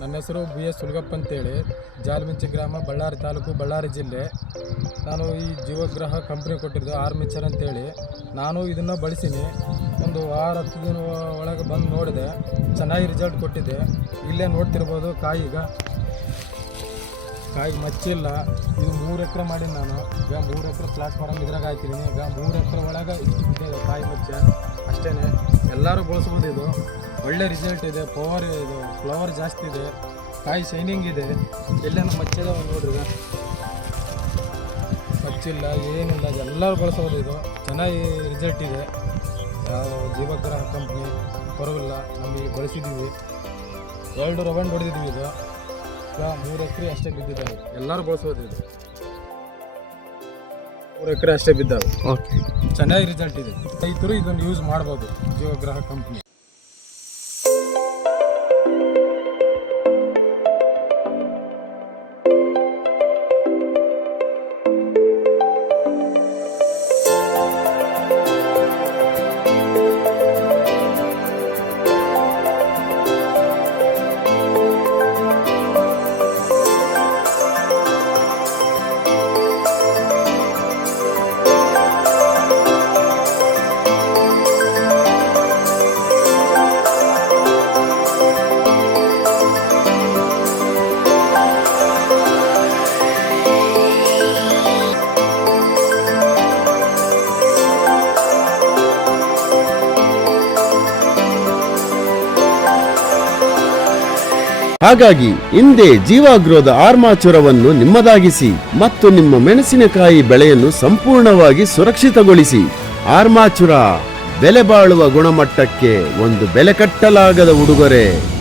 ನನ್ನ ಹೆಸರು B S ಸುಲ್ಗಪ್ಪ ಅಂತೇಳಿ. ಜಾಲಮಿಂಚಿ ಗ್ರಾಮ, ಬಳ್ಳಾರಿ ತಾಲೂಕು, ಬಳ್ಳಾರಿ ಜಿಲ್ಲೆ. ನಾನು ಈ ಜೀವಗ್ರಹ ಕಂಪ್ನಿ ಕೊಟ್ಟಿದ್ದು ಆರ್ ಮಿಚ್ಚರ್ ಅಂತೇಳಿ. ನಾನು ಇದನ್ನು ಬಳಸೀನಿ. ಒಂದು ವಾರ ಹತ್ತು ದಿನ ಒಳಗೆ ಬಂದು ನೋಡಿದೆ. ಚೆನ್ನಾಗಿ ರಿಸಲ್ಟ್ ಕೊಟ್ಟಿದೆ. ಇಲ್ಲೇ ನೋಡ್ತಿರ್ಬೋದು ಕಾಯಿ ಈಗ. ಕಾಯಿಗೆ ಮಚ್ಚಿಲ್ಲ ಇದು ಮೂರು ಎಕರೆ ಮಾಡೀನಿ ನಾನು. ಈಗ ಮೂರು ಎಕರೆ ಪ್ಲಾಟ್ಫಾರಮ್ ಇದ್ರಾಗ ಹಾಕಿದ್ದೀನಿ ಈಗ ಮೂರು ಎಕರೆ ಒಳಗೆ ಬಿದ್ದಿದೆ ಕಾಯಿ ಮಚ್ಚ. ಅಷ್ಟೇ ಎಲ್ಲರೂ ಬಳಸ್ಬೋದು ಇದು. ಒಳ್ಳೆ ರಿಸಲ್ಟ್ ಇದೆ ಪವರ್ ಇದೆ ಫ್ಲವರ್ ಜಾಸ್ತಿ ಇದೆ ಕಾಯಿ ಶೈನಿಂಗ್ ಇದೆ. ಎಲ್ಲನೂ ಮಚ್ಚಿದಾವೆ ನೋಡ್ರಿ ಹಚ್ಚಿಲ್ಲ ಮಚ್ಚಿಲ್ಲ ಏನಿಲ್ಲ ಎಲ್ಲರೂ ಬಳಸೋದು ಇದು. ಚೆನ್ನಾಗಿ ರಿಸಲ್ಟ್ ಇದೆ. ಯಾವ ಜೀವಗ್ರಹ ಕಂಪ್ನಿ ಪರವಿಲ್ಲ ನಮಗೆ ಬಳಸಿದ್ದೀವಿ ಎರಡು ರೌಂಡ್ ಹೊಡೆದಿದ್ದೀವಿ ಇದು. ಈಗ ಮೂರು ಎಕರೆ ಅಷ್ಟೇ ಬಿದ್ದಿದ್ದಾವೆ. ಎಲ್ಲರೂ ಬಳಸೋದು ಇದು. ಮೂರು ಎಕರೆ ಅಷ್ಟೇ ಬಿದ್ದಾವೆ. ಓಕೆ ಚೆನ್ನಾಗಿ ರಿಸಲ್ಟ್ ಇದೆ. ರೈತರು ಇದನ್ನು ಯೂಸ್ ಮಾಡ್ಬೋದು ಜೀವಗ್ರಹ ಕಂಪ್ನಿ ಹಾಗಾಗಿ ಹಿಂದೆ ಜೀವಾಗ್ರೋದ ಆರ್ಮಾಚುರವನ್ನು ನಿಮ್ಮದಾಗಿಸಿ ಮತ್ತು ನಿಮ್ಮ ಮೆಣಸಿನಕಾಯಿ ಬೆಳೆಯನ್ನು ಸಂಪೂರ್ಣವಾಗಿ ಸುರಕ್ಷಿತಗೊಳಿಸಿ. ಆರ್ಮಾಚುರ, ಬೆಲೆ ಬಾಳುವ ಗುಣಮಟ್ಟಕ್ಕೆ ಒಂದು ಬೆಲೆ ಕಟ್ಟಲಾಗದ ಉಡುಗೊರೆ.